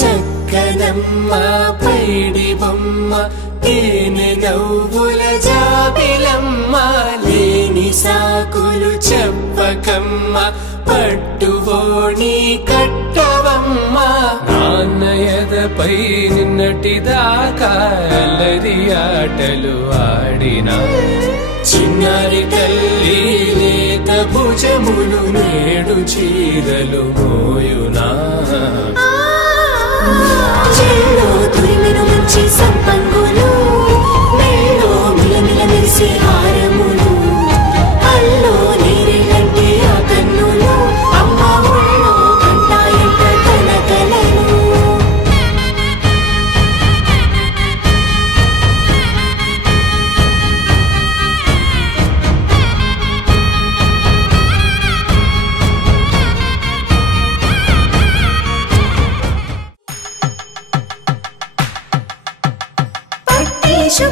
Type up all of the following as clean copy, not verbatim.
చక్కదమ్మ పైడి బొమ్మ తేనె నవ్వుల జాబిలమ్మ లేని సాకులు చెప్పకమ్మ పట్టువోణి కట్టవమ్మ నాన్నయదపై నిన్నటిదాకా అల్లరి ఆటలు ఆడినా చిన్నారి తల్లి లేత భుజములు నేడు చీరలు మోయునా చెల్లో తురిమెను మంచి సంపంగులు మెల్లో మిలమిల మెరిసే హారములు అల్లో నీరిలంటే ఆ కన్నులు అమ్మ ఒళ్ళో కంటాయంట తన కలలు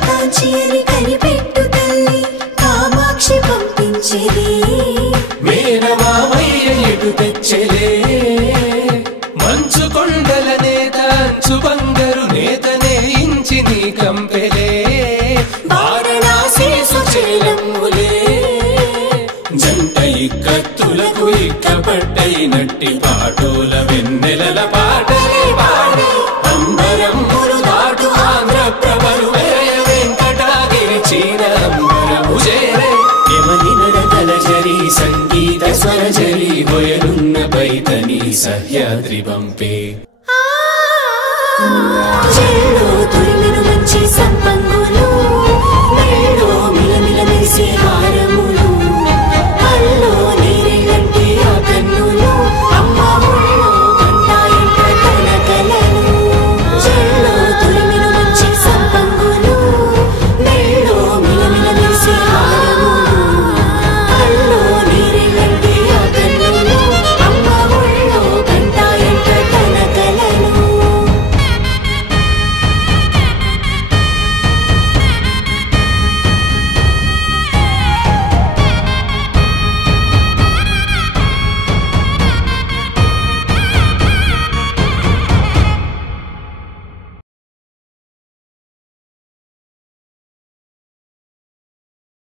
కాంచి అని కనిపెట్టు తల్లి కామాక్షి పంపించేది మేనమామయ్య ఎటు తెచ్చలే మంచు కొండల నేత అంచు బంగారు నేతనే ఇంచి నీ కంపెలే వారణాసి సుచేలమ్ములే జంట ఇక్కత్తులకు ఇక్కపట్టైనట్టి పాటోల వెన్నెలల పాటలే పాడే అంబరమ్ములు దాటు ఆంధ్ర ప్రభలు సంగీత స్వరజరి బొయలున్న పైతని సహ్యాద్రి పంపే